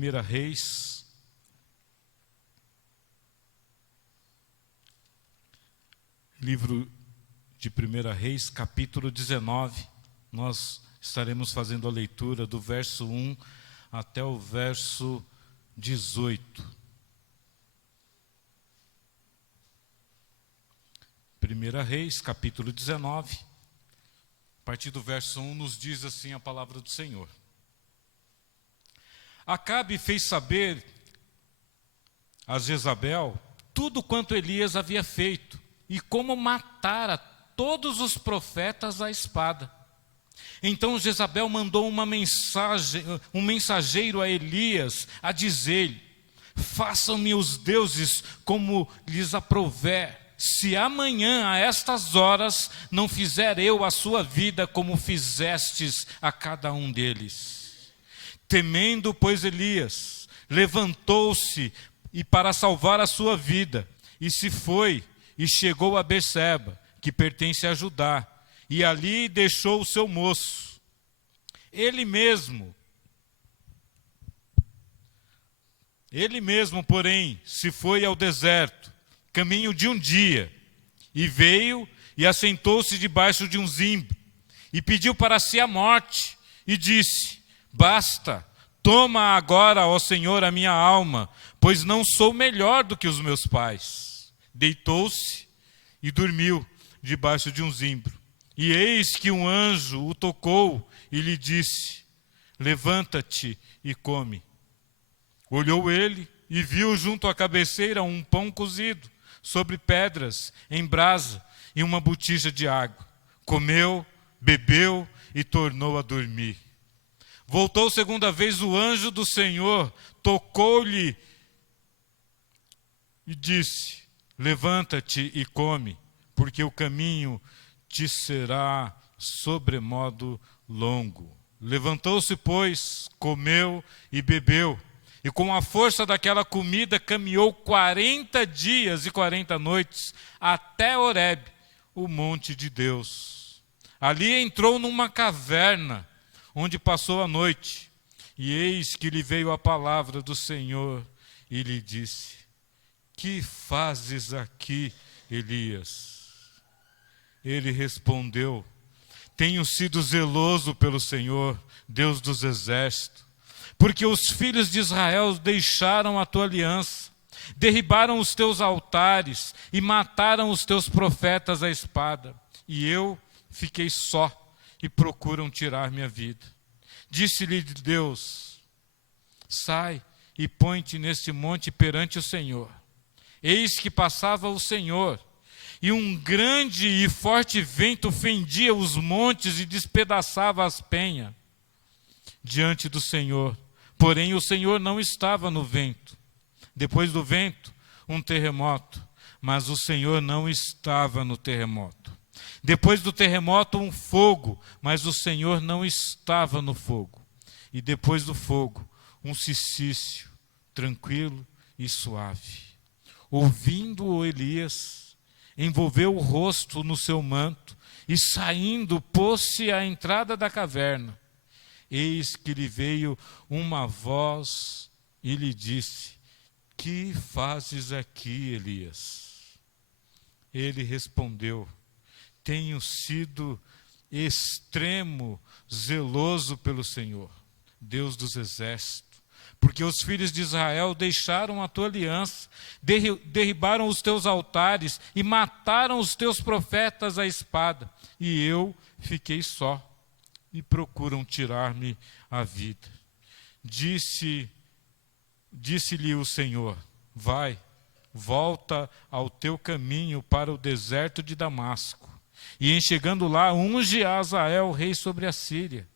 1 Reis, livro de 1 Reis, capítulo 19. Nós estaremos fazendo a leitura do verso 1 até o verso 18. 1 Reis, capítulo 19, a partir do verso 1, nos diz assim a palavra do Senhor. Acabe fez saber a Jezabel tudo quanto Elias havia feito e como matara todos os profetas à espada. Então Jezabel mandou um mensageiro a Elias a dizer-lhe: façam-me os deuses como lhes aprouver, se amanhã a estas horas não fizer eu a sua vida como fizestes a cada um deles. Temendo, pois, Elias levantou-se e para salvar a sua vida, e se foi e chegou a Berseba, que pertence a Judá, e ali deixou o seu moço. Ele mesmo, porém, se foi ao deserto, caminho de um dia, e veio e assentou-se debaixo de um zimbro, e pediu para si a morte, e disse: basta, toma agora, ó Senhor, a minha alma, pois não sou melhor do que os meus pais. Deitou-se e dormiu debaixo de um zimbro. E eis que um anjo o tocou e lhe disse: levanta-te e come. Olhou ele e viu junto à cabeceira um pão cozido, sobre pedras, em brasa, e uma botija de água. Comeu, bebeu e tornou a dormir. Voltou segunda vez o anjo do Senhor, tocou-lhe e disse: levanta-te e come, porque o caminho te será sobremodo longo. Levantou-se, pois, comeu e bebeu, e com a força daquela comida caminhou 40 dias e 40 noites até Horebe, o monte de Deus. Ali entrou numa caverna, onde passou a noite, e eis que lhe veio a palavra do Senhor, e lhe disse: que fazes aqui, Elias? Ele respondeu: tenho sido zeloso pelo Senhor, Deus dos exércitos, porque os filhos de Israel deixaram a tua aliança, derribaram os teus altares e mataram os teus profetas à espada, e eu fiquei só, e procuram tirar minha vida. Disse-lhe Deus: sai e põe-te neste monte perante o Senhor. Eis que passava o Senhor, e um grande e forte vento fendia os montes e despedaçava as penhas diante do Senhor. Porém o Senhor não estava no vento. Depois do vento, um terremoto, mas o Senhor não estava no terremoto. Depois do terremoto, um fogo, mas o Senhor não estava no fogo. E depois do fogo, um cicício, tranquilo e suave. Ouvindo Elias, envolveu o rosto no seu manto, e saindo, pôs-se à entrada da caverna. Eis que lhe veio uma voz e lhe disse: que fazes aqui, Elias? Ele respondeu: tenho sido extremo zeloso pelo Senhor, Deus dos exércitos, porque os filhos de Israel deixaram a tua aliança, derribaram os teus altares e mataram os teus profetas à espada, e eu fiquei só, e procuram tirar-me a vida. Disse-lhe o Senhor: vai, volta ao teu caminho para o deserto de Damasco, e em chegando lá, unge a Azael, rei sobre a Síria.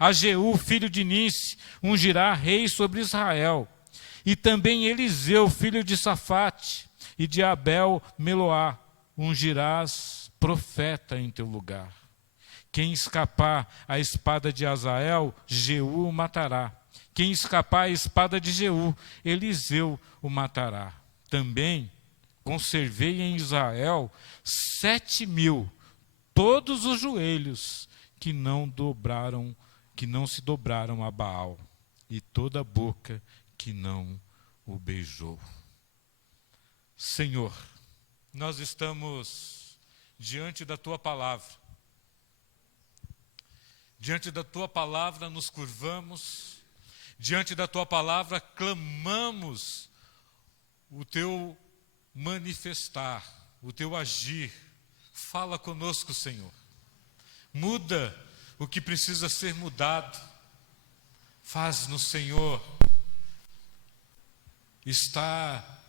A Jeú, filho de Nice, ungirá rei sobre Israel. E também Eliseu, filho de Safate, e de Abel Meloá, ungirás profeta em teu lugar. Quem escapar à espada de Azael, Jeú o matará. Quem escapar à espada de Jeú, Eliseu o matará. Também conservei em Israel 7.000, todos os joelhos que não se dobraram a Baal. e toda boca que não o beijou. Senhor, nós estamos diante da Tua palavra. Diante da Tua palavra nos curvamos, diante da Tua palavra clamamos o Teu manifestar, o Teu agir. Fala conosco, Senhor. Muda o que precisa ser mudado. Faz-nos, Senhor, estar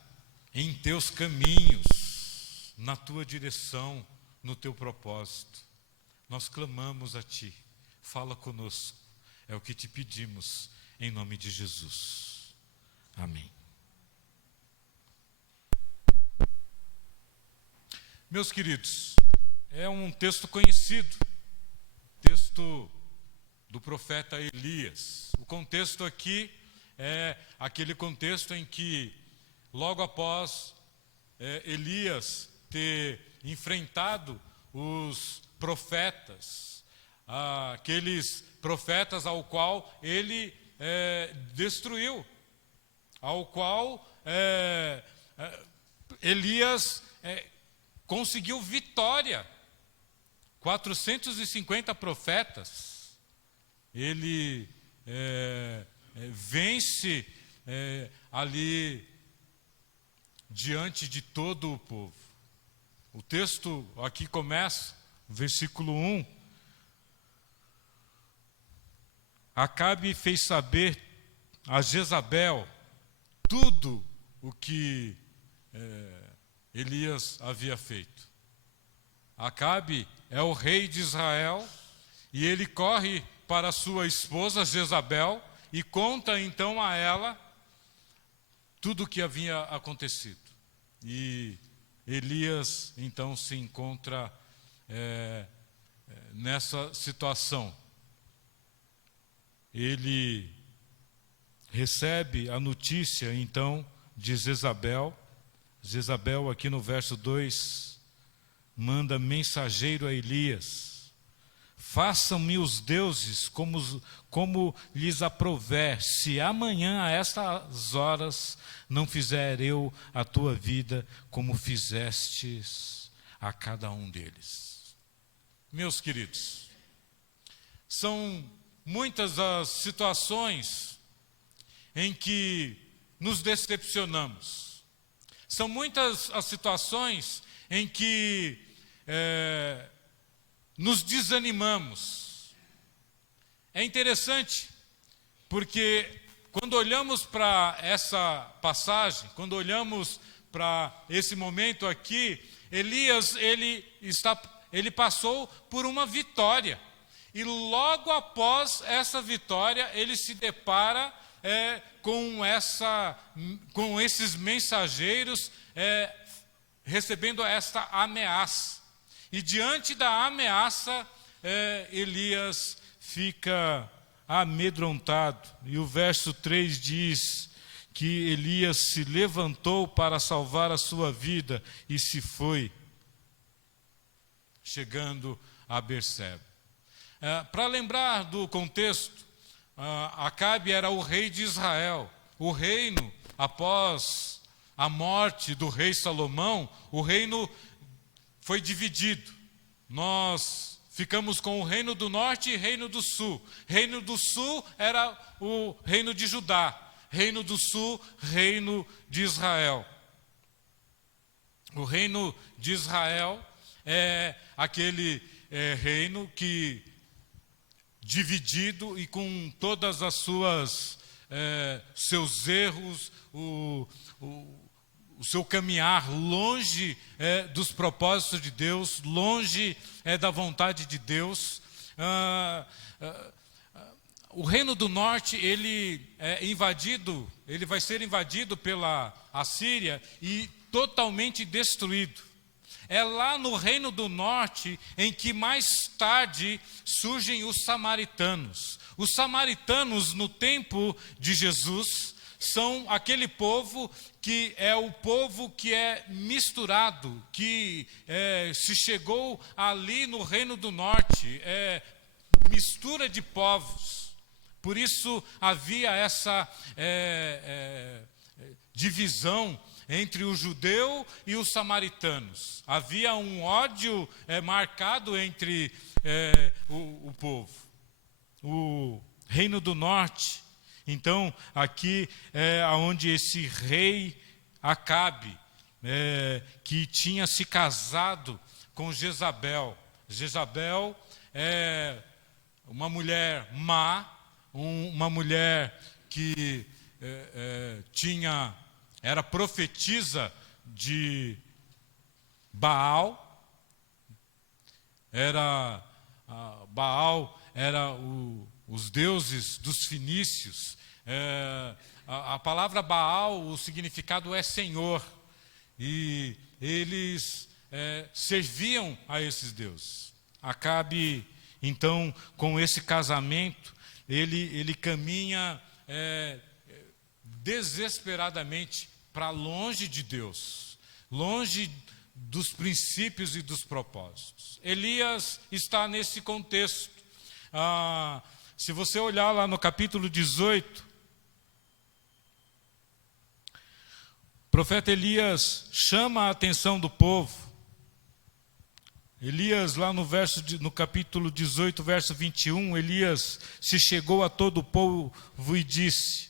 em Teus caminhos, na Tua direção, no Teu propósito. Nós clamamos a Ti. Fala conosco. É o que Te pedimos, em nome de Jesus. Amém. Meus queridos, é um texto conhecido, texto do profeta Elias. O contexto aqui é aquele contexto em que, logo após Elias ter enfrentado os profetas, aqueles profetas ao qual ele destruiu, ao qual Elias conseguiu vitória. 450 profetas, ele vence ali diante de todo o povo. O texto aqui começa, versículo 1. Acabe fez saber a Jezabel tudo o que Elias havia feito. Acabe é o rei de Israel e ele corre para sua esposa Jezabel e conta então a ela tudo o que havia acontecido. E Elias então se encontra nessa situação. Ele recebe a notícia então de Jezabel. Jezabel aqui no verso 2 manda mensageiro a Elias: façam-me os deuses como lhes aprouver, se amanhã a estas horas não fizer eu a tua vida como fizestes a cada um deles. Meus queridos, são muitas as situações em que nos decepcionamos. São muitas as situações em que nos desanimamos. É interessante, porque quando olhamos para essa passagem, quando olhamos para esse momento aqui, Elias, ele passou por uma vitória. E logo após essa vitória, ele se depara com esses mensageiros recebendo esta ameaça. E diante da ameaça, Elias fica amedrontado. E o verso 3 diz que Elias se levantou para salvar a sua vida e se foi, chegando a Berseba. Para lembrar do contexto, Acabe era o rei de Israel. O reino, após a morte do rei Salomão, o reino foi dividido. Nós ficamos com o reino do norte e reino do sul. Reino do sul era o reino de Judá. Reino do sul, reino de Israel. O reino de Israel é aquele reino que dividido e com todas as seus erros, o seu caminhar longe dos propósitos de Deus, longe da vontade de Deus. O reino do norte, ele vai ser invadido pela Assíria e totalmente destruído. É lá no reino do norte em que mais tarde surgem os samaritanos. Os samaritanos, no tempo de Jesus, são aquele povo que é o povo que é misturado, que se chegou ali no reino do norte, mistura de povos. Por isso havia essa divisão entre o judeu e os samaritanos. Havia um ódio marcado entre o povo. O Reino do Norte, então, aqui é onde esse rei Acabe, que tinha se casado com Jezabel. Jezabel é uma mulher má, uma mulher que era profetisa de Baal. Baal era os deuses dos fenícios. A palavra Baal, o significado é Senhor. E eles serviam a esses deuses. Acabe, então, com esse casamento, ele caminha desesperadamente para longe de Deus, longe dos princípios e dos propósitos. Elias está nesse contexto. Se você olhar lá no capítulo 18, o profeta Elias chama a atenção do povo. Elias, lá no capítulo 18, verso 21, Elias se chegou a todo o povo e disse,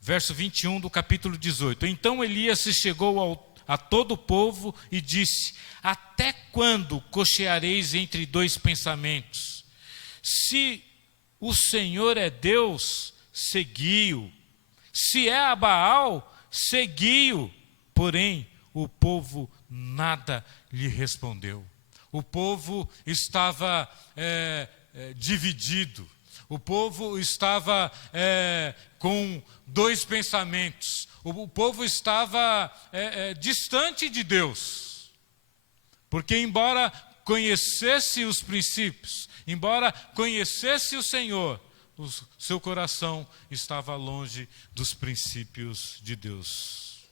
verso 21 do capítulo 18, então Elias se chegou a todo o povo e disse, até quando cocheareis entre dois pensamentos? Se o Senhor é Deus, segui-o. Se é a Baal, segui-o. Porém, o povo nada lhe respondeu. O povo estava dividido. O povo estava com dois pensamentos. O povo estava distante de Deus. Porque embora conhecesse os princípios, embora conhecesse o Senhor, o seu coração estava longe dos princípios de Deus.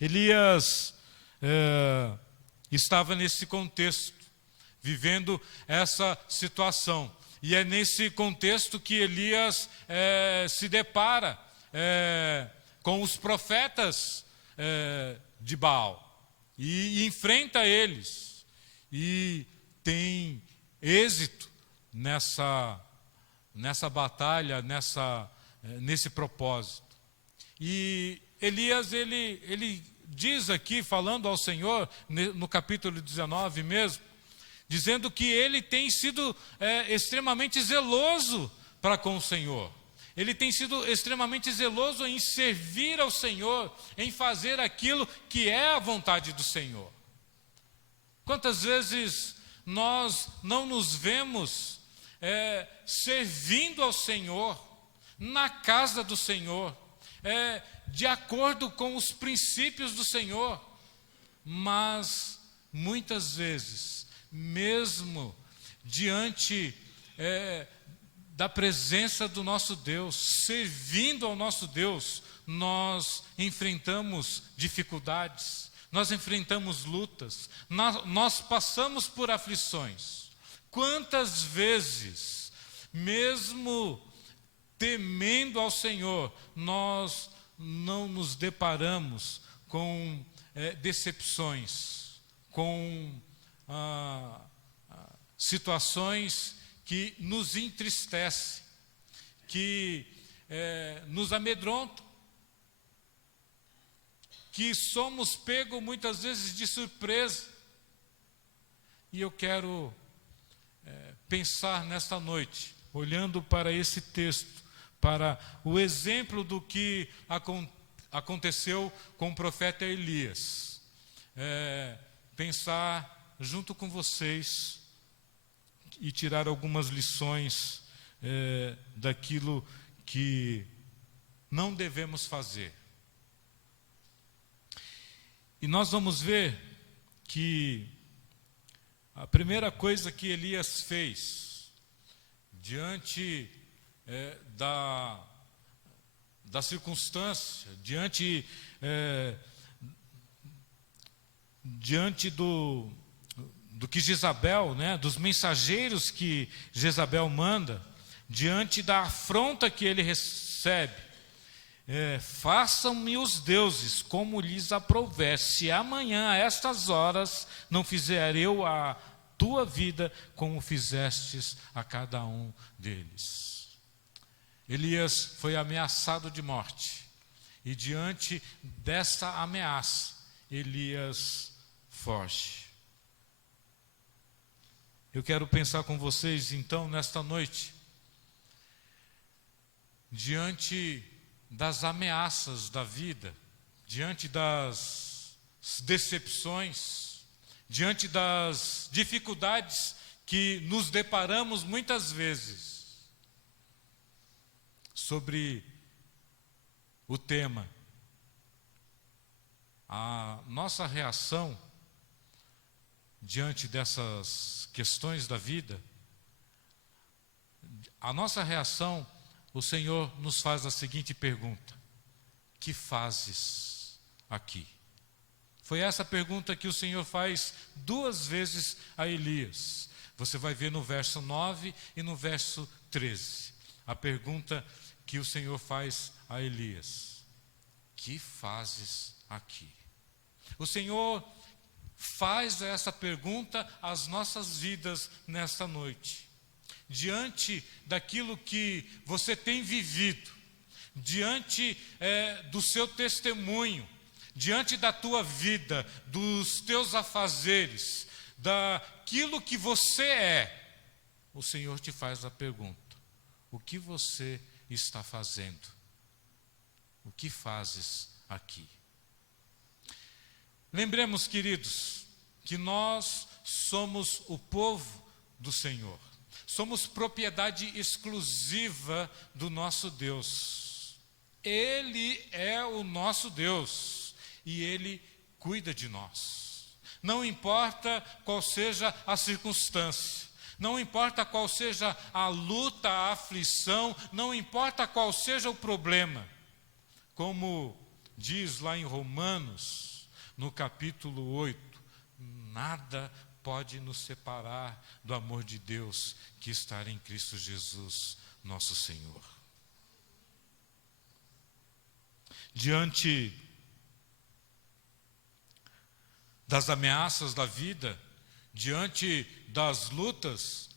Elias estava nesse contexto, vivendo essa situação. E é nesse contexto que Elias se depara com os profetas de Baal e enfrenta eles e tem êxito nessa batalha, nesse propósito. E Elias, ele diz aqui, falando ao Senhor, no capítulo 19 mesmo, dizendo que ele tem sido extremamente zeloso para com o Senhor. Ele tem sido extremamente zeloso em servir ao Senhor, em fazer aquilo que é a vontade do Senhor. Quantas vezes nós não nos vemos servindo ao Senhor, na casa do Senhor, de acordo com os princípios do Senhor, mas muitas vezes, mesmo diante da presença do nosso Deus, servindo ao nosso Deus, nós enfrentamos dificuldades, nós enfrentamos lutas, nós passamos por aflições. Quantas vezes, mesmo temendo ao Senhor, nós não nos deparamos com decepções, com situações que nos entristecem, que nos amedrontam, que somos pegos muitas vezes de surpresa. E eu quero pensar nesta noite, olhando para esse texto, para o exemplo do que aconteceu com o profeta Elias. Pensar junto com vocês e tirar algumas lições daquilo que não devemos fazer. E nós vamos ver que a primeira coisa que Elias fez diante da circunstância, diante do que Jezabel, dos mensageiros que Jezabel manda, diante da afronta que ele recebe, façam-me os deuses como lhes aprouver, se amanhã a estas horas não fizer eu a tua vida como fizestes a cada um deles. Elias foi ameaçado de morte, e diante desta ameaça, Elias foge. Eu quero pensar com vocês então nesta noite, diante das ameaças da vida, diante das decepções, diante das dificuldades que nos deparamos muitas vezes, sobre o tema, a nossa reação diante dessas questões da vida, a nossa reação, o Senhor nos faz a seguinte pergunta: que fazes aqui? Foi essa pergunta que o Senhor faz 2 vezes a Elias. Você vai ver no verso 9 e no verso 13. A pergunta que o Senhor faz a Elias: que fazes aqui? O Senhor faz essa pergunta às nossas vidas nesta noite. Diante daquilo que você tem vivido, diante do seu testemunho, diante da tua vida, dos teus afazeres, daquilo que você é, o Senhor te faz a pergunta: o que você está fazendo? O que fazes aqui? Lembremos, queridos, que nós somos o povo do Senhor. Somos propriedade exclusiva do nosso Deus. Ele é o nosso Deus e Ele cuida de nós. Não importa qual seja a circunstância, não importa qual seja a luta, a aflição, não importa qual seja o problema. Como diz lá em Romanos, no capítulo 8, nada pode nos separar do amor de Deus que está em Cristo Jesus, nosso Senhor. Diante das ameaças da vida, diante das lutas,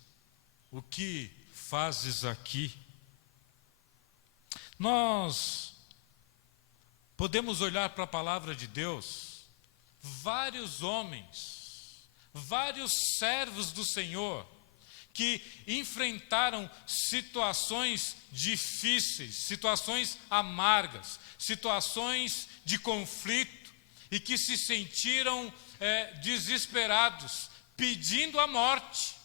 o que fazes aqui? Nós podemos olhar para a palavra de Deus, vários homens, vários servos do Senhor, que enfrentaram situações difíceis, situações amargas, situações de conflito, e que se sentiram desesperados, pedindo a morte,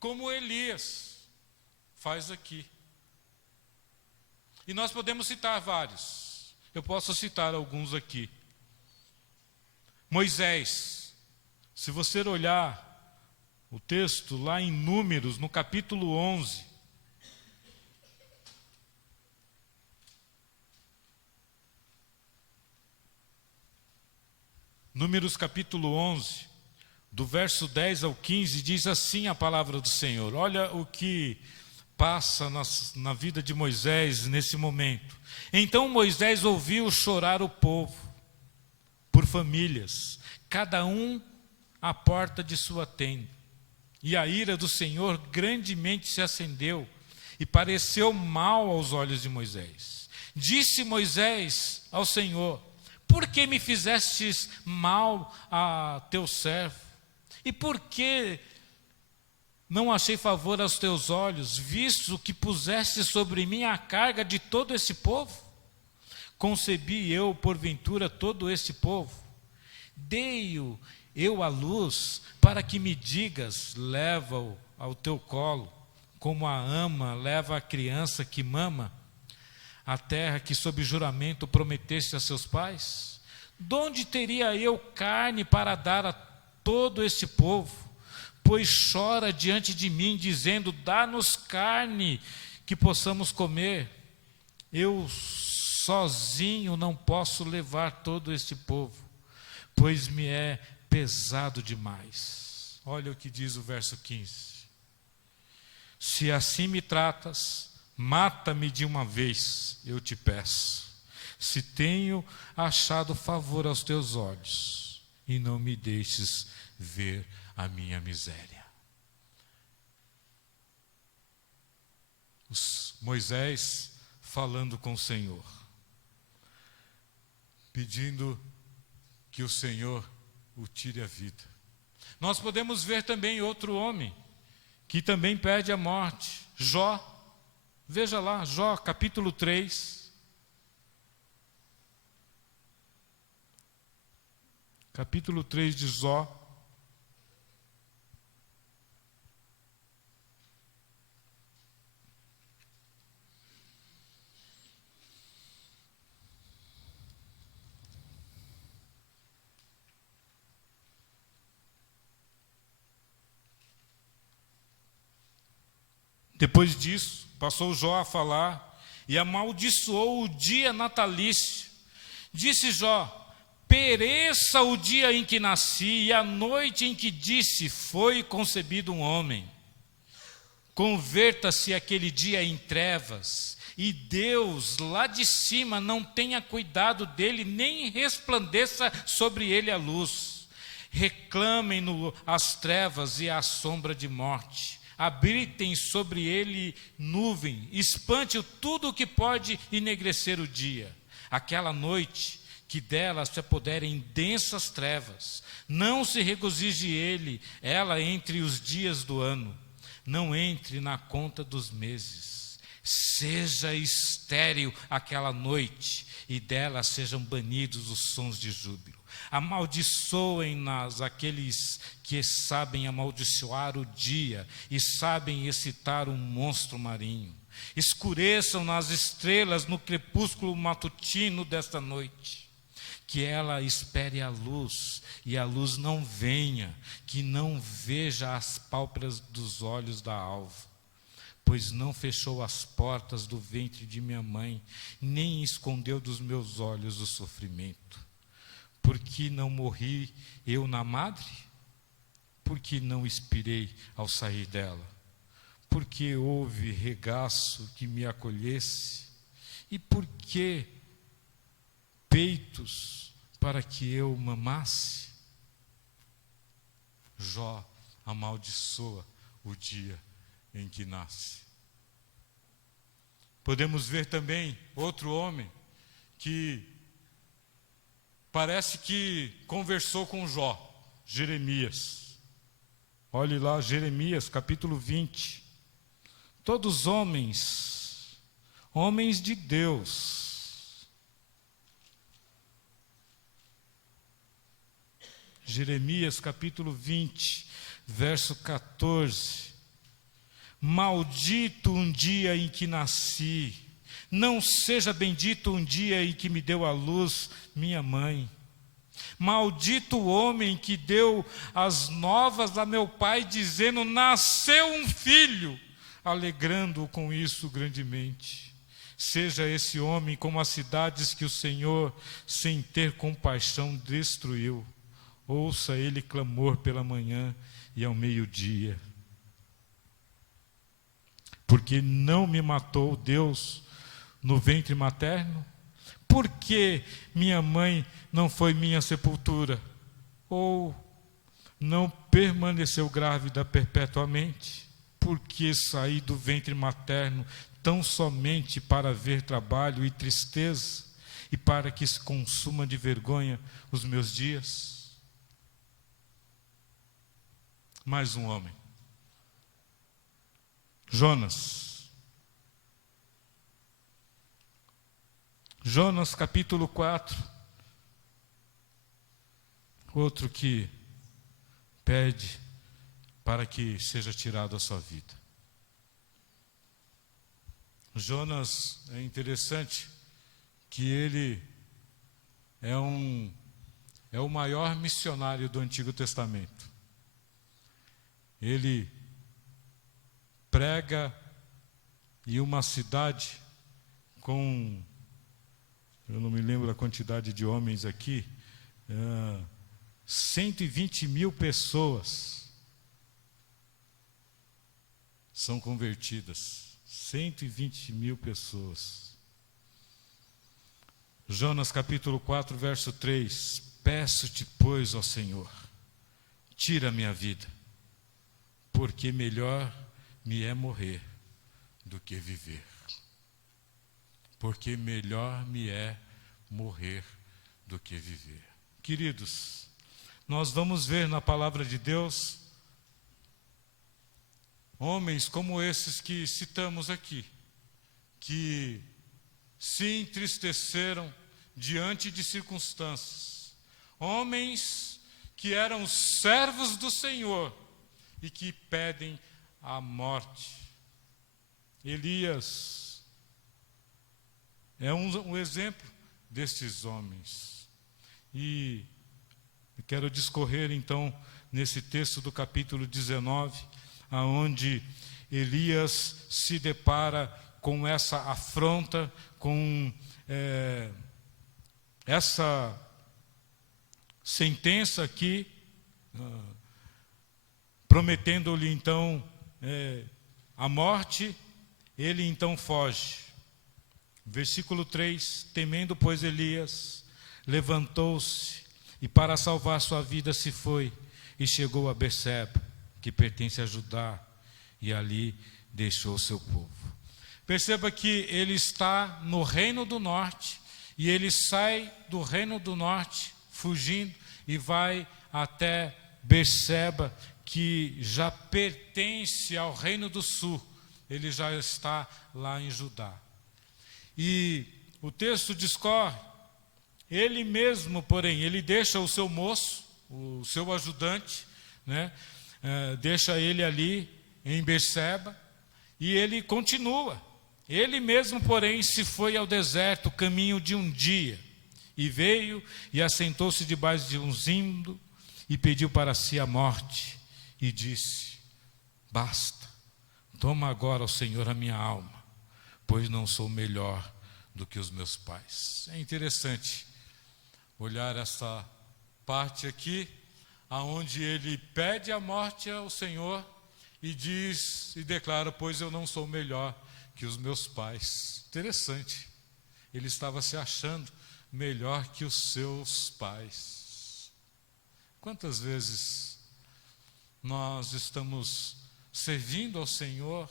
como Elias faz aqui. E nós podemos citar vários, eu posso citar alguns aqui. Moisés, se você olhar o texto lá em Números, no capítulo 11, Números capítulo 11, do verso 10 ao 15, diz assim a palavra do Senhor. Olha o que passa na vida de Moisés nesse momento. Então Moisés ouviu chorar o povo por famílias, cada um à porta de sua tenda. E a ira do Senhor grandemente se acendeu e pareceu mal aos olhos de Moisés. Disse Moisés ao Senhor: por que me fizestes mal a teu servo? E por que não achei favor aos teus olhos, visto que puseste sobre mim a carga de todo esse povo? Concebi eu, porventura, todo esse povo? Dei-o eu à luz, para que me digas: leva-o ao teu colo, como a ama leva a criança que mama, a terra que sob juramento prometeste a seus pais? Donde teria eu carne para dar a todo este povo? Pois chora diante de mim, dizendo: dá-nos carne que possamos comer. Eu sozinho não posso levar todo este povo, pois me é pesado demais. Olha o que diz o verso 15. Se assim me tratas, mata-me de uma vez, eu te peço. Se tenho achado favor aos teus olhos, e não me deixes ver a minha miséria. Moisés falando com o Senhor, pedindo que o Senhor o tire a vida. Nós podemos ver também outro homem que também pede a morte, Jó. Veja lá, Jó, capítulo 3. Capítulo 3 de Jó. Depois disso, passou Jó a falar e amaldiçoou o dia natalício. Disse Jó: pereça o dia em que nasci e a noite em que disse foi concebido um homem. Converta-se aquele dia em trevas e Deus lá de cima não tenha cuidado dele, nem resplandeça sobre ele a luz. Reclamem-no as trevas e a sombra de morte. Habitem sobre ele nuvem, espante-o tudo o que pode enegrecer o dia. Aquela noite que dela se apoderem densas trevas, não se regozije ela entre os dias do ano, não entre na conta dos meses. Seja estéril aquela noite, e dela sejam banidos os sons de júbilo. Amaldiçoem-nas aqueles que sabem amaldiçoar o dia e sabem excitar um monstro marinho. Escureçam nas estrelas no crepúsculo matutino desta noite. Que ela espere a luz e a luz não venha, que não veja as pálpebras dos olhos da alva. Pois não fechou as portas do ventre de minha mãe, nem escondeu dos meus olhos o sofrimento. Por que não morri eu na madre? Por que não expirei ao sair dela? Por que houve regaço que me acolhesse? E por que peitos para que eu mamasse? Jó amaldiçoa o dia em que nasce. Podemos ver também outro homem que parece que conversou com Jó, Jeremias. Olhe lá, Jeremias, capítulo 20. Todos homens de Deus. Jeremias, capítulo 20, verso 14. Maldito um dia em que nasci, não seja bendito um dia em que me deu à luz minha mãe. Maldito o homem que deu as novas a meu pai, dizendo: nasceu um filho, alegrando-o com isso grandemente. Seja esse homem como as cidades que o Senhor, sem ter compaixão, destruiu. Ouça ele clamor pela manhã e ao meio-dia. Porque não me matou Deus no ventre materno? Por que minha mãe não foi minha sepultura? Ou não permaneceu grávida perpetuamente? Por que saí do ventre materno tão somente para ver trabalho e tristeza, e para que se consuma de vergonha os meus dias? Mais um homem. Jonas. Jonas capítulo 4. Outro que pede para que seja tirado a sua vida. Jonas, é interessante que ele é o maior missionário do Antigo Testamento. Ele prega em uma cidade com, eu não me lembro a quantidade de homens aqui, 120 mil pessoas. são convertidas. 120 mil pessoas. Jonas capítulo 4, verso 3. Peço-te, pois, ó Senhor, tira a minha vida, porque melhor me é morrer do que viver. Porque melhor me é morrer do que viver. Queridos, nós vamos ver na palavra de Deus homens como esses que citamos aqui, que se entristeceram diante de circunstâncias. Homens que eram servos do Senhor e que pedem a morte. Elias é um exemplo desses homens. E quero discorrer então nesse texto do capítulo 19, aonde Elias se depara com essa afronta, com essa sentença aqui, prometendo-lhe então a morte. Ele então foge. Versículo 3: temendo, pois, Elias, levantou-se e para salvar sua vida se foi e chegou a Berseba, que pertence a Judá, e ali deixou seu povo. Perceba que ele está no reino do norte, e ele sai do reino do norte, fugindo, e vai até Berseba, que já pertence ao reino do sul. Ele já está lá em Judá. E o texto discorre, ele mesmo, porém, ele deixa o seu moço, o seu ajudante, né? Deixa ele ali em Berseba, e ele continua. Ele mesmo, porém, se foi ao deserto, caminho de um dia, e veio e assentou-se debaixo de um zimbro, e pediu para si a morte, e disse: basta, toma agora, ó Senhor, a minha alma, pois não sou melhor do que os meus pais. É interessante olhar essa parte aqui, aonde ele pede a morte ao Senhor e diz e declara: pois eu não sou melhor que os meus pais. Interessante. Ele estava se achando melhor que os seus pais. Quantas vezes nós estamos servindo ao Senhor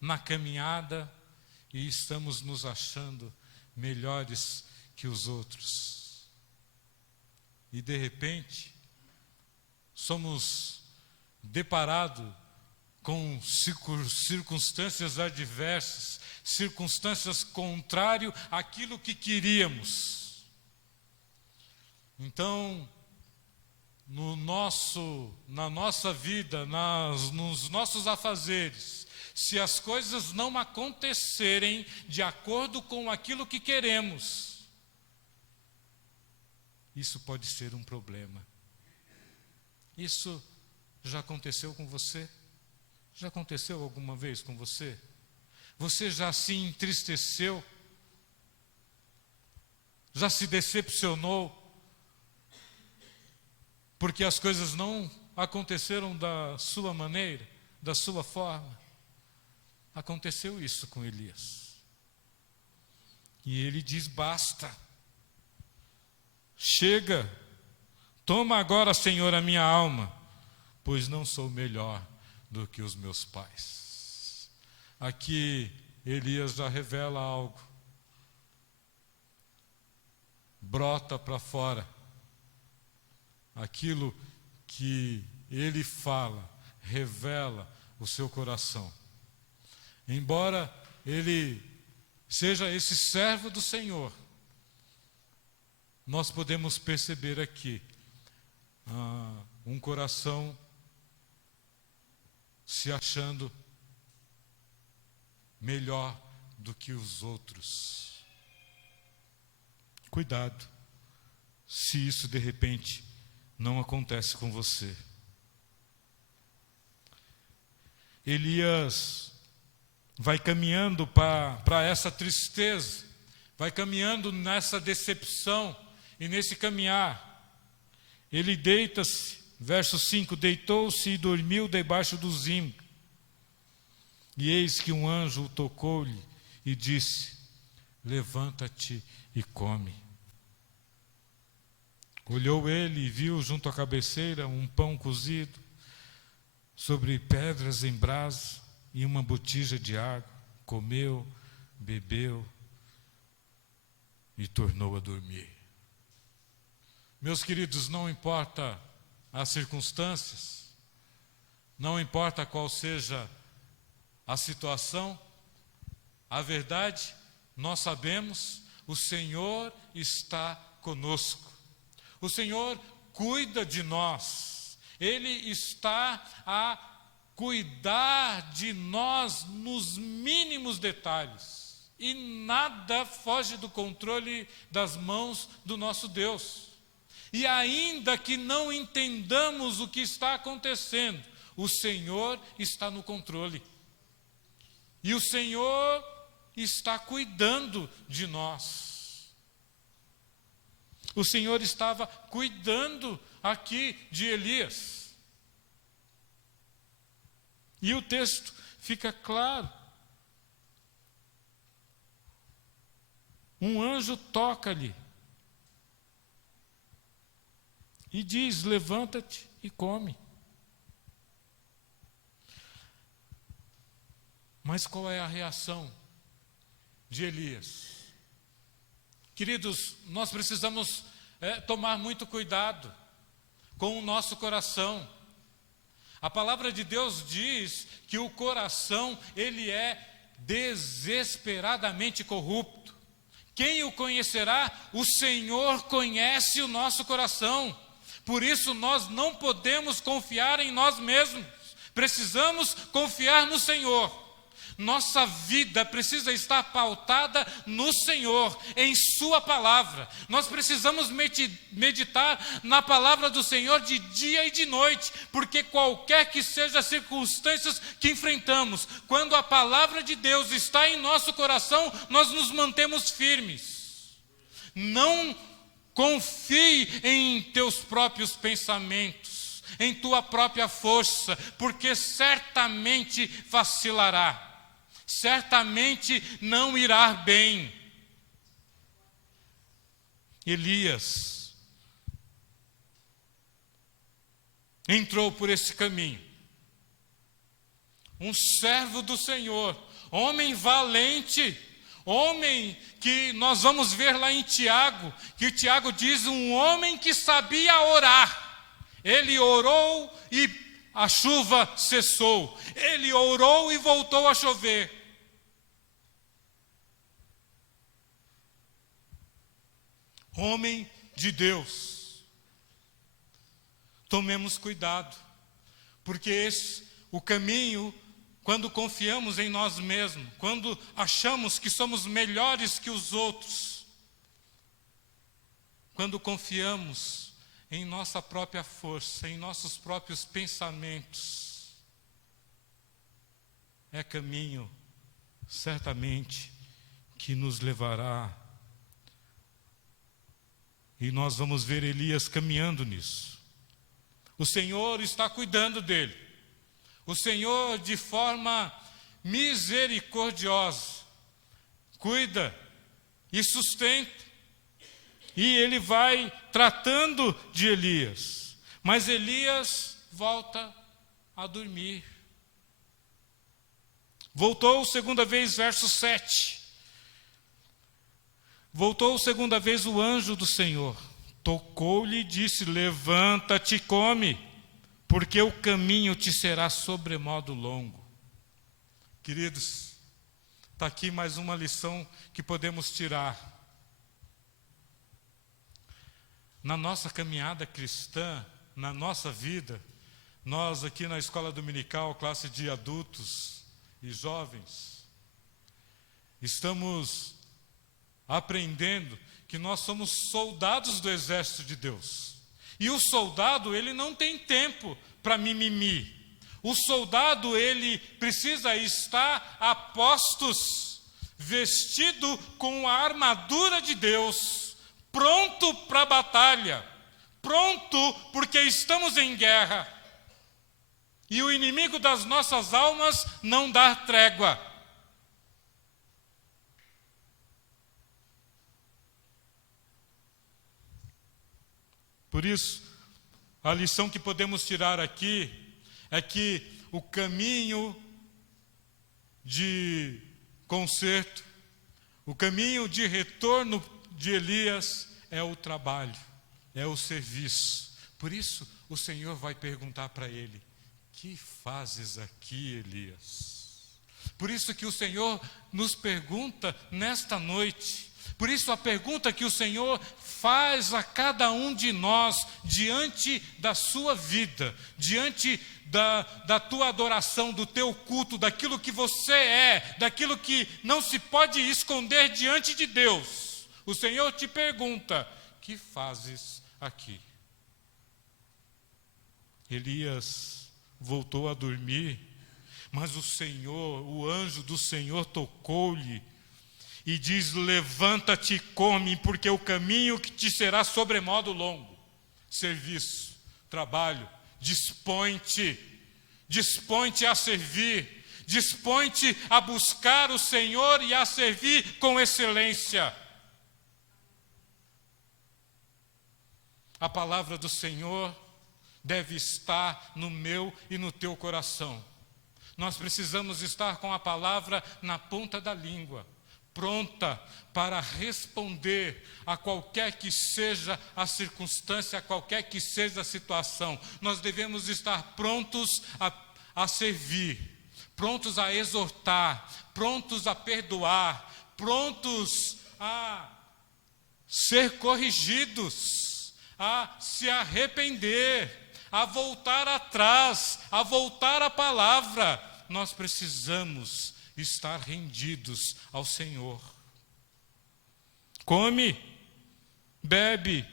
na caminhada e estamos nos achando melhores que os outros? E de repente somos deparados com circunstâncias adversas, circunstâncias contrárias àquilo que queríamos. Então, na nossa vida, nos nossos afazeres, se as coisas não acontecerem de acordo com aquilo que queremos, isso pode ser um problema. Isso já aconteceu com você? Já aconteceu alguma vez com você? Você já se entristeceu? Já se decepcionou? Porque as coisas não aconteceram da sua maneira, da sua forma? Aconteceu isso com Elias. E ele diz: basta. Chega. Toma agora, Senhor, a minha alma, pois não sou melhor do que os meus pais. Aqui Elias já revela algo. Brota para fora aquilo que ele fala, revela o seu coração. Embora ele seja esse servo do Senhor, nós podemos perceber aqui um coração se achando melhor do que os outros. Cuidado, se isso de repente não acontece com você. Elias vai caminhando para essa tristeza, vai caminhando nessa decepção, e nesse caminhar, ele deita-se, verso 5, deitou-se e dormiu debaixo do zimbro. E eis que um anjo o tocou-lhe e disse: levanta-te e come. Olhou ele e viu junto à cabeceira um pão cozido sobre pedras em brasa e uma botija de água. Comeu, bebeu e tornou a dormir. Meus queridos, não importa as circunstâncias, não importa qual seja a situação, a verdade, nós sabemos, o Senhor está conosco. O Senhor cuida de nós. Ele está a cuidar de nós nos mínimos detalhes. E nada foge do controle das mãos do nosso Deus. E ainda que não entendamos o que está acontecendo, o Senhor está no controle. E o Senhor está cuidando de nós. O Senhor estava cuidando aqui de Elias. E o texto fica claro. Um anjo toca-lhe e diz: levanta-te e come. Mas qual é a reação de Elias? Queridos, nós precisamos tomar muito cuidado com o nosso coração. A palavra de Deus diz que o coração, ele é desesperadamente corrupto. Quem o conhecerá? O Senhor conhece o nosso coração. Por isso nós não podemos confiar em nós mesmos. Precisamos confiar no Senhor. Nossa vida precisa estar pautada no Senhor, em Sua palavra. Nós precisamos meditar na palavra do Senhor de dia e de noite, porque qualquer que seja as circunstâncias que enfrentamos, quando a palavra de Deus está em nosso coração, nós nos mantemos firmes. Não confie em teus próprios pensamentos, em tua própria força, porque certamente vacilará. Certamente não irá bem. Elias entrou por esse caminho. Um servo do Senhor, homem valente, homem que nós vamos ver lá em Tiago, que Tiago diz um homem que sabia orar. Ele orou e a chuva cessou. Ele orou e voltou a chover. Homem de Deus, tomemos cuidado, porque o caminho, quando confiamos em nós mesmos, quando achamos que somos melhores que os outros, quando confiamos em nossa própria força, em nossos próprios pensamentos, é caminho, certamente, que nos levará. E nós vamos ver Elias caminhando nisso. O Senhor está cuidando dele. O Senhor, de forma misericordiosa, cuida e sustenta. E ele vai tratando de Elias. Mas Elias volta a dormir. Voltou segunda vez, verso 7. Voltou segunda vez o anjo do Senhor, tocou-lhe e disse: levanta-te e come, porque o caminho te será sobremodo longo. Queridos, está aqui mais uma lição que podemos tirar. Na nossa caminhada cristã, na nossa vida, nós aqui na escola dominical, classe de adultos e jovens, estamos aprendendo que nós somos soldados do exército de Deus. E o soldado, ele não tem tempo para mimimi. O soldado, ele precisa estar a postos, vestido com a armadura de Deus, pronto para a batalha, pronto porque estamos em guerra. E o inimigo das nossas almas não dá trégua. Por isso, a lição que podemos tirar aqui é que o caminho de conserto, o caminho de retorno de Elias é o trabalho, é o serviço. Por isso, o Senhor vai perguntar para ele: que fazes aqui, Elias? Por isso que o Senhor nos pergunta nesta noite. Por isso a pergunta que o Senhor faz a cada um de nós, diante da sua vida, diante da tua adoração, do teu culto, daquilo que você é, daquilo que não se pode esconder diante de Deus. O Senhor te pergunta: que fazes aqui? Elias voltou a dormir, mas o Senhor, o anjo do Senhor tocou-lhe e diz: levanta-te e come, porque o caminho que te será sobremodo longo. Serviço, trabalho, dispõe-te a servir, dispõe-te a buscar o Senhor e a servir com excelência. A palavra do Senhor deve estar no meu e no teu coração. Nós precisamos estar com a palavra na ponta da língua, pronta para responder a qualquer que seja a circunstância, a qualquer que seja a situação. Nós devemos estar prontos a servir, prontos a exortar, prontos a perdoar, prontos a ser corrigidos, a se arrepender, a voltar atrás, a voltar à palavra. Nós precisamos estar rendidos ao Senhor. Come, bebe,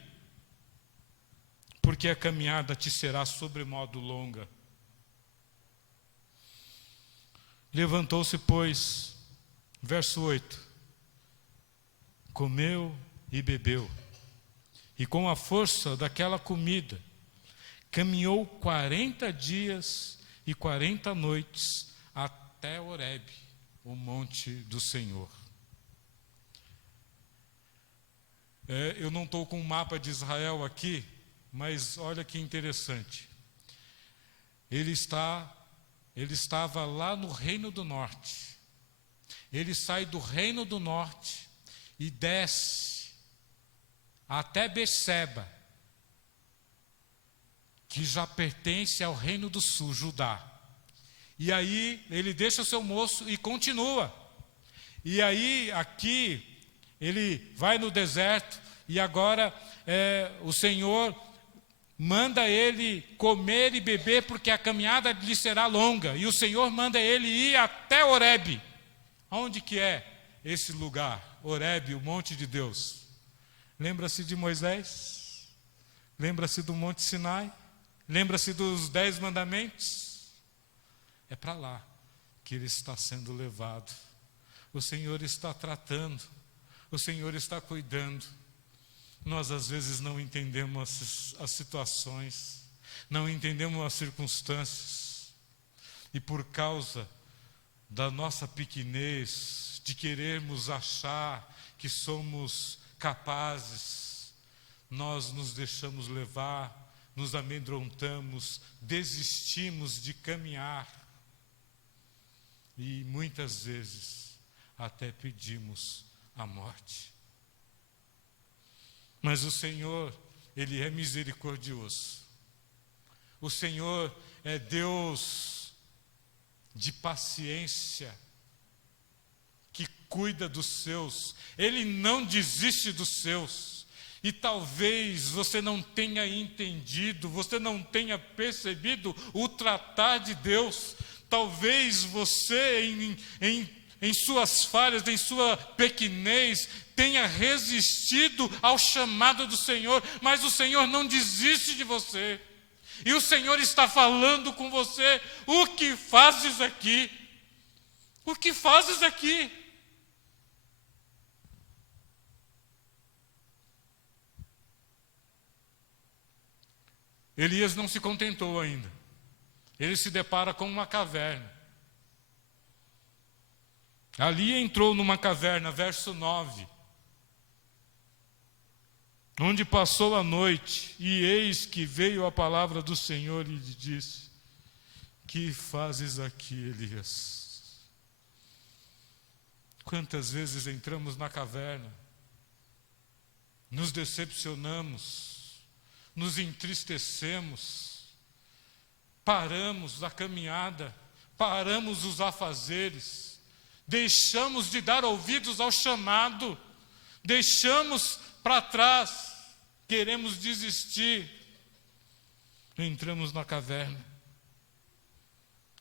porque a caminhada te será sobremodo longa. Levantou-se, pois, verso 8, comeu e bebeu, e com a força daquela comida, caminhou 40 dias e 40 noites até Horebe, o monte do Senhor. Eu não estou com um mapa de Israel aqui, mas olha que interessante. Ele estava lá no Reino do Norte. Ele sai do Reino do Norte e desce até Beceba, que já pertence ao Reino do Sul, Judá. E aí ele deixa o seu moço e continua. E aí aqui ele vai no deserto e agora o Senhor manda ele comer e beber, porque a caminhada lhe será longa. E o Senhor manda ele ir até Horebe. Onde que é esse lugar? Horebe, o monte de Deus. Lembra-se de Moisés? Lembra-se do Monte Sinai? Lembra-se dos 10 mandamentos? É para lá que ele está sendo levado. O Senhor está tratando, o Senhor está cuidando. Nós às vezes não entendemos as situações, não entendemos as circunstâncias, e por causa da nossa pequenez, de querermos achar que somos capazes, nós nos deixamos levar, nos amedrontamos, desistimos de caminhar. E muitas vezes até pedimos a morte. Mas o Senhor, Ele é misericordioso. O Senhor é Deus de paciência, que cuida dos seus. Ele não desiste dos seus. E talvez você não tenha entendido, você não tenha percebido o tratar de Deus. Talvez você, em suas falhas, em sua pequenez, tenha resistido ao chamado do Senhor, mas o Senhor não desiste de você. E o Senhor está falando com você: o que fazes aqui? O que fazes aqui? Elias não se contentou ainda. ele se depara com uma caverna. Ali entrou numa caverna, verso 9, onde passou a noite, e eis que veio a palavra do Senhor e lhe disse: que fazes aqui, Elias? Quantas vezes entramos na caverna, nos decepcionamos, nos entristecemos, paramos a caminhada, paramos os afazeres, deixamos de dar ouvidos ao chamado, deixamos para trás, queremos desistir, entramos na caverna.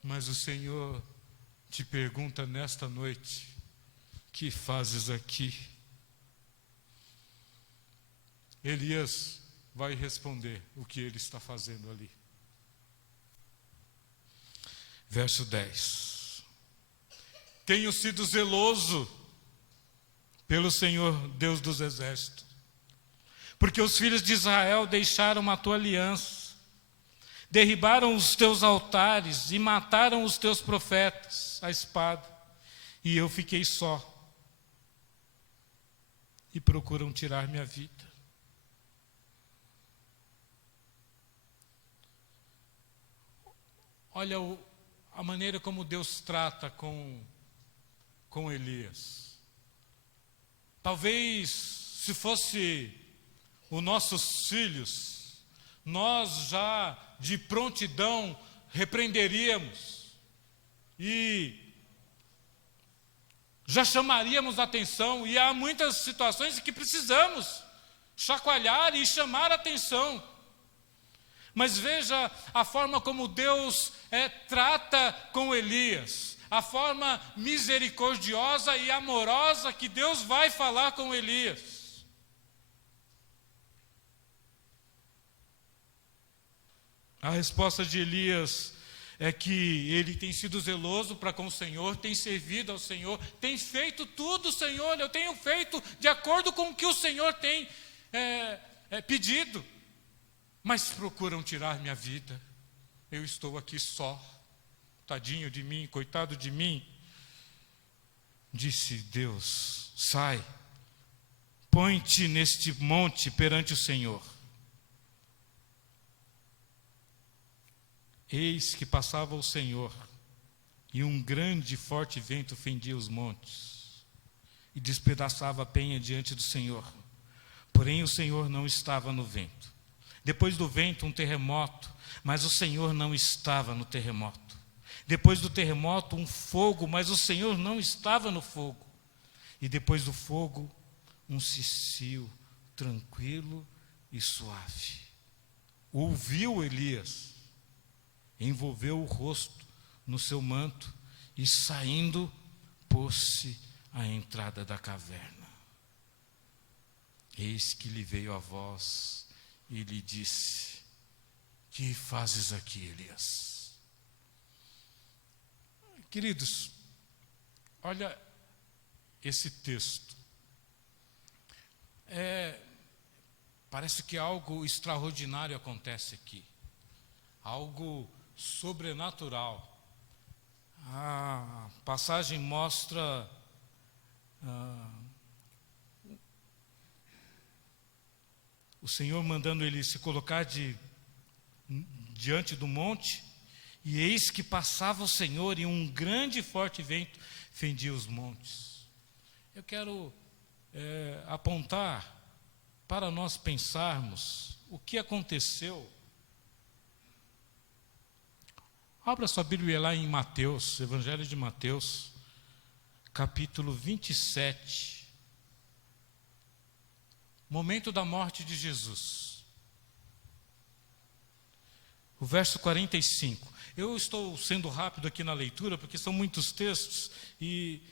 Mas o Senhor te pergunta nesta noite: que fazes aqui? Elias vai responder o que ele está fazendo ali. Verso 10. Tenho sido zeloso pelo Senhor Deus dos exércitos, porque os filhos de Israel deixaram a tua aliança, derribaram os teus altares e mataram os teus profetas à espada, e eu fiquei só, e procuram tirar minha vida. Olha a maneira como Deus trata com Elias. Talvez, se fosse os nossos filhos, nós já de prontidão repreenderíamos e já chamaríamos atenção, e há muitas situações em que precisamos chacoalhar e chamar atenção. Mas veja a forma como Deus trata com Elias, a forma misericordiosa e amorosa que Deus vai falar com Elias. A resposta de Elias é que ele tem sido zeloso para com o Senhor, tem servido ao Senhor, tem feito tudo, Senhor, eu tenho feito de acordo com o que o Senhor tem pedido, mas procuram tirar minha vida. Eu estou aqui só, tadinho de mim, coitado de mim. Disse Deus: sai, põe-te neste monte perante o Senhor. Eis que passava o Senhor, e um grande e forte vento fendia os montes, e despedaçava a penha diante do Senhor. Porém o Senhor não estava no vento. Depois do vento, um terremoto, mas o Senhor não estava no terremoto. Depois do terremoto, um fogo, mas o Senhor não estava no fogo. E depois do fogo, um cicio tranquilo e suave. Ouviu Elias, envolveu o rosto no seu manto e, saindo, pôs-se à entrada da caverna. Eis que lhe veio a voz e lhe disse: que fazes aqui, Elias? Queridos, olha esse texto. Parece que algo extraordinário acontece aqui, algo sobrenatural. A passagem mostra o Senhor mandando ele se colocar diante do monte, e eis que passava o Senhor, e um grande e forte vento fendia os montes. Eu quero apontar para nós pensarmos o que aconteceu. Abra sua Bíblia lá em Mateus, Evangelho de Mateus, capítulo 27. Momento da morte de Jesus. O verso 45. Eu estou sendo rápido aqui na leitura, porque são muitos textos e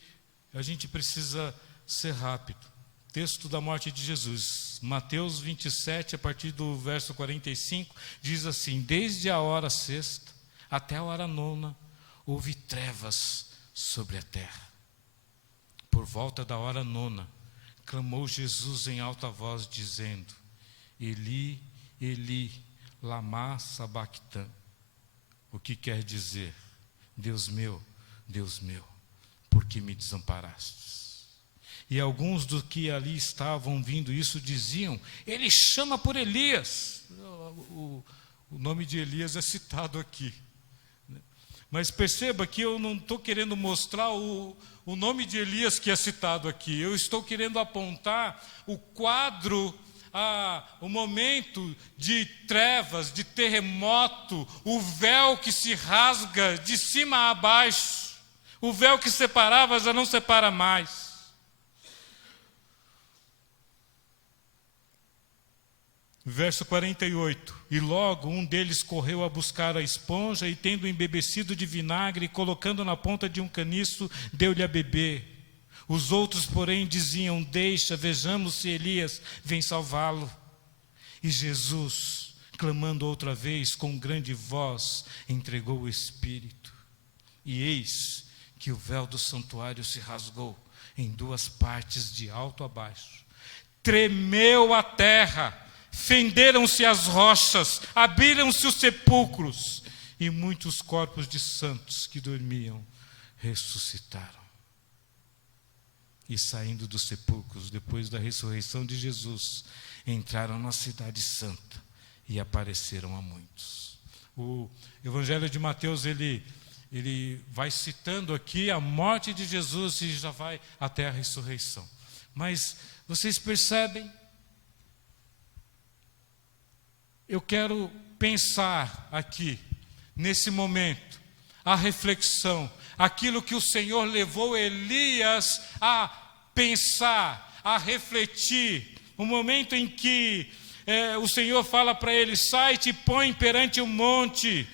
a gente precisa ser rápido. Texto da morte de Jesus. Mateus 27, a partir do verso 45, diz assim: desde a hora sexta até a hora nona, houve trevas sobre a terra. Por volta da hora nona, clamou Jesus em alta voz, dizendo: Eli, Eli, lama sabachthani. o que quer dizer: Deus meu, por que me desamparastes? E alguns dos que ali estavam ouvindo isso diziam: ele chama por Elias. O nome de Elias é citado aqui. Mas perceba que eu não estou querendo mostrar o nome de Elias que é citado aqui. Eu estou querendo apontar o quadro, o momento de trevas, de terremoto, o véu que se rasga de cima a baixo. O véu que separava já não separa mais. Verso 48, e logo um deles correu a buscar a esponja, e tendo embebecido de vinagre, colocando na ponta de um caniço, deu-lhe a beber. Os outros, porém, diziam: deixa, vejamos se Elias vem salvá-lo. E Jesus, clamando outra vez com grande voz, entregou o Espírito. E eis que o véu do santuário se rasgou em duas partes, de alto a baixo. Tremeu a terra, fenderam-se as rochas, abriram-se os sepulcros, e muitos corpos de santos que dormiam ressuscitaram. E saindo dos sepulcros, depois da ressurreição de Jesus, entraram na cidade santa e apareceram a muitos. O Evangelho de Mateus, ele vai citando aqui a morte de Jesus e já vai até a ressurreição. Mas vocês percebem? Eu quero pensar aqui, nesse momento, a reflexão, aquilo que o Senhor levou Elias a pensar, a refletir, o momento em que o Senhor fala para ele: sai-te e põe perante o monte,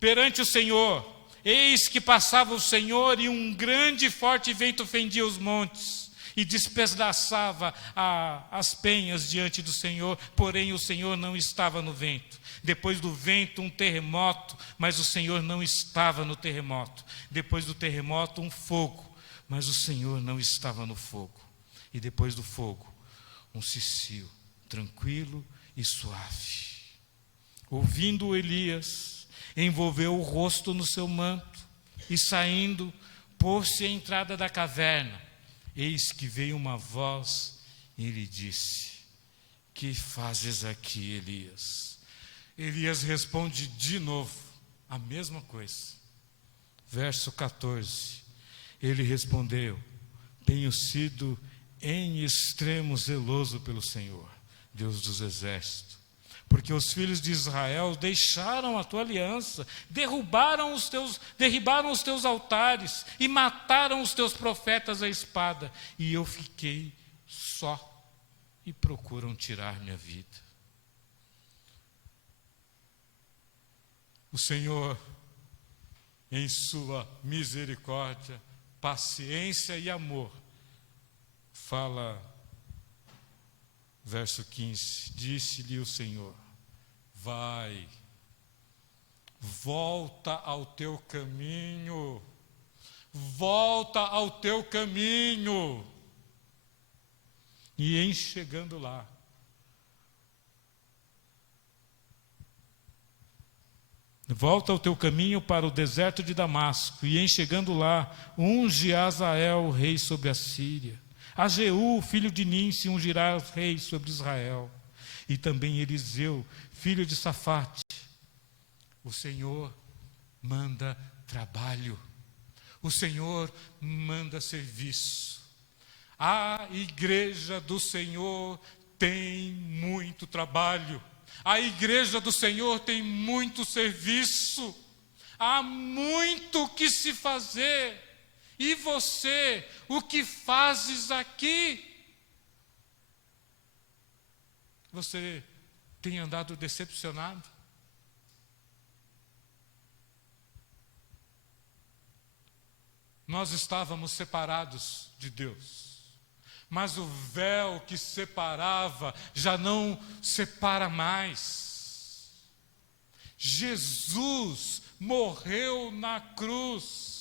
perante o Senhor. Eis que passava o Senhor, e um grande e forte vento fendia os montes, e despedaçava as penhas diante do Senhor, porém o Senhor não estava no vento. Depois do vento, um terremoto, mas o Senhor não estava no terremoto. Depois do terremoto, um fogo, mas o Senhor não estava no fogo. E depois do fogo, um cicio, tranquilo e suave. Ouvindo Elias, envolveu o rosto no seu manto, e saindo, pôs-se à entrada da caverna. Eis que veio uma voz e lhe disse: que fazes aqui, Elias? Elias responde de novo a mesma coisa. Verso 14, ele respondeu: tenho sido em extremo zeloso pelo Senhor, Deus dos exércitos, porque os filhos de Israel deixaram a tua aliança, derribaram os teus altares e mataram os teus profetas à espada, e eu fiquei só, e procuram tirar minha vida. O Senhor, em sua misericórdia, paciência e amor, fala, verso 15, disse-lhe o Senhor: vai, volta ao teu caminho, volta ao teu caminho. E em chegando lá, volta ao teu caminho para o deserto de Damasco, e em chegando lá, unge Azael, rei sobre a Síria. A Jeú, filho de Ninsi, ungirá rei sobre Israel. E também Eliseu, filho de Safate. O Senhor manda trabalho. O Senhor manda serviço. A igreja do Senhor tem muito trabalho. A igreja do Senhor tem muito serviço. Há muito que se fazer. E você, o que fazes aqui? Você tem andado decepcionado? Nós estávamos separados de Deus, mas o véu que separava já não separa mais. Jesus morreu na cruz.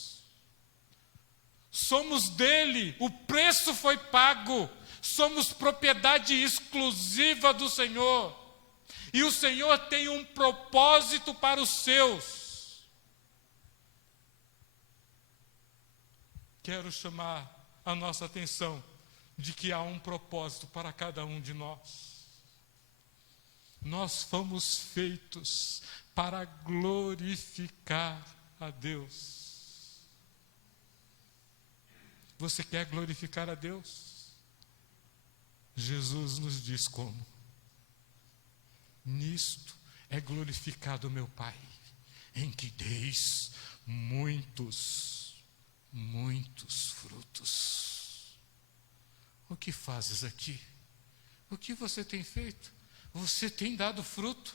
Somos dele, o preço foi pago. Somos propriedade exclusiva do Senhor. E o Senhor tem um propósito para os seus. quero chamar a nossa atenção de que há um propósito para cada um de nós. Nós fomos feitos para glorificar a Deus. Você quer glorificar a Deus? Jesus nos diz como. Nisto é glorificado meu Pai, em que deis muitos frutos. O que fazes aqui? O que você tem feito? Você tem dado fruto?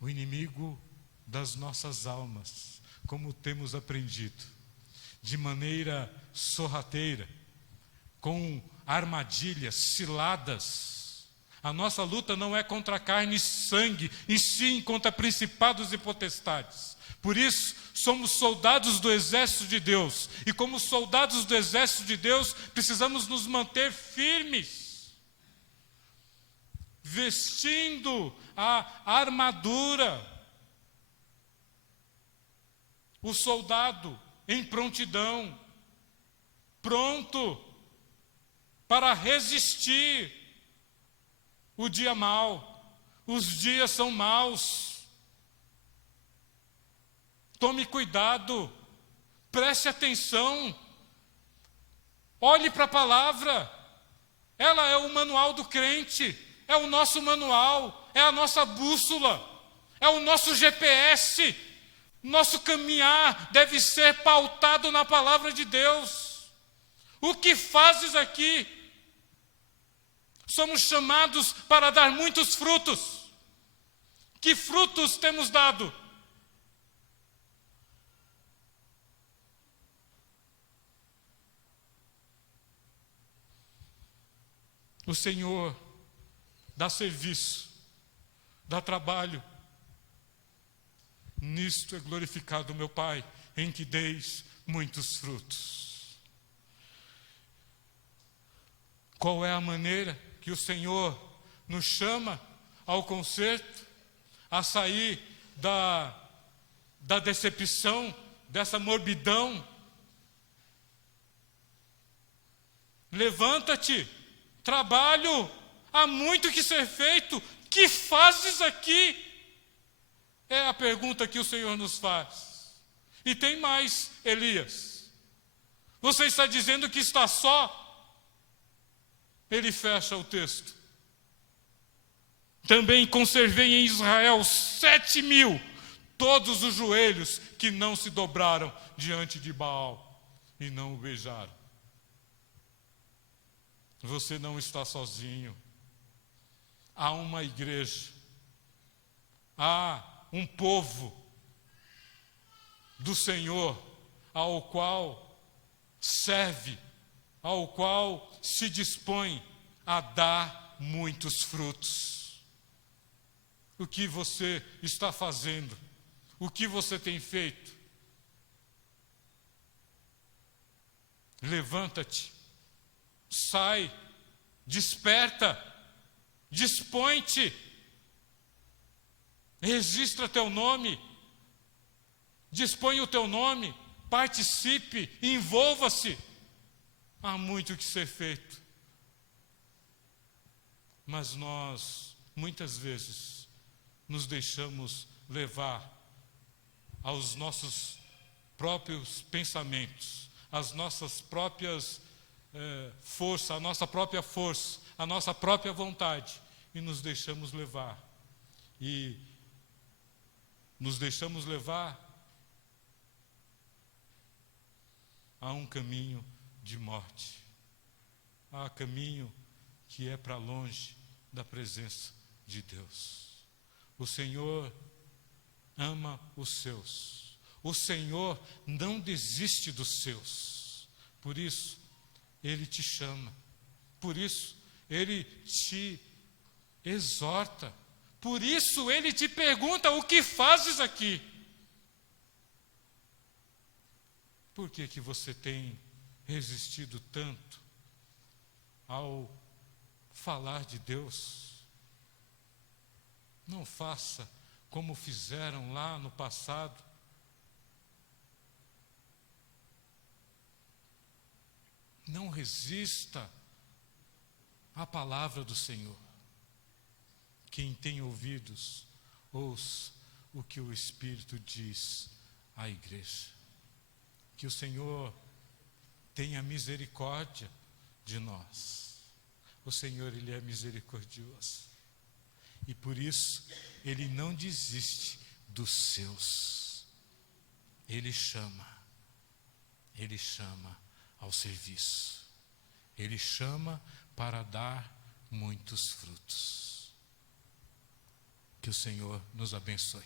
O inimigo das nossas almas, como temos aprendido, de maneira sorrateira, com armadilhas, ciladas. A nossa luta não é contra carne e sangue, e sim contra principados e potestades. Por isso, somos soldados do exército de Deus. E como soldados do exército de Deus, precisamos nos manter firmes, vestindo a armadura. O soldado em prontidão, pronto para resistir o dia mau. Os dias são maus. Tome cuidado, preste atenção, olhe para a palavra. Ela é o manual do crente, é o nosso manual, é a nossa bússola, é o nosso GPS. Nosso caminhar deve ser pautado na palavra de Deus. O que fazes aqui? Somos chamados para dar muitos frutos. Que frutos temos dado? O Senhor dá serviço, dá trabalho. Nisto é glorificado meu Pai, em que deis muitos frutos. Qual é a maneira que o Senhor nos chama ao conserto, a sair da decepção, dessa morbidão? Levanta-te, trabalho, há muito que ser feito. Que fazes aqui? É a pergunta que o Senhor nos faz. E tem mais, Elias. Você está dizendo que está só? Ele fecha o texto. Também conservei em Israel 7.000, todos os joelhos que não se dobraram diante de Baal e não o beijaram. Você não está sozinho. Há uma igreja. Há um povo do Senhor, ao qual serve, ao qual se dispõe a dar muitos frutos. O que você está fazendo? O que você tem feito? Levanta-te, sai, desperta, dispõe-te. Registra teu nome, dispõe o teu nome, participe, envolva-se. Há muito que ser feito. Mas nós, muitas vezes, nos deixamos levar aos nossos próprios pensamentos, às nossas próprias forças, a nossa própria força, a nossa própria vontade, e nos deixamos levar. E nos deixamos levar a um caminho de morte, a caminho que é para longe da presença de Deus. O Senhor ama os seus. O Senhor não desiste dos seus. Por isso, Ele te chama. Por isso, Ele te exorta. Por isso Ele te pergunta: o que fazes aqui? Por que que você tem resistido tanto ao falar de Deus? Não faça como fizeram lá no passado. Não resista à palavra do Senhor. Quem tem ouvidos, ouça o que o Espírito diz à igreja. Que o Senhor tenha misericórdia de nós. O Senhor, Ele é misericordioso. E por isso, Ele não desiste dos seus. Ele chama ao serviço. Ele chama para dar muitos frutos. Que o Senhor nos abençoe.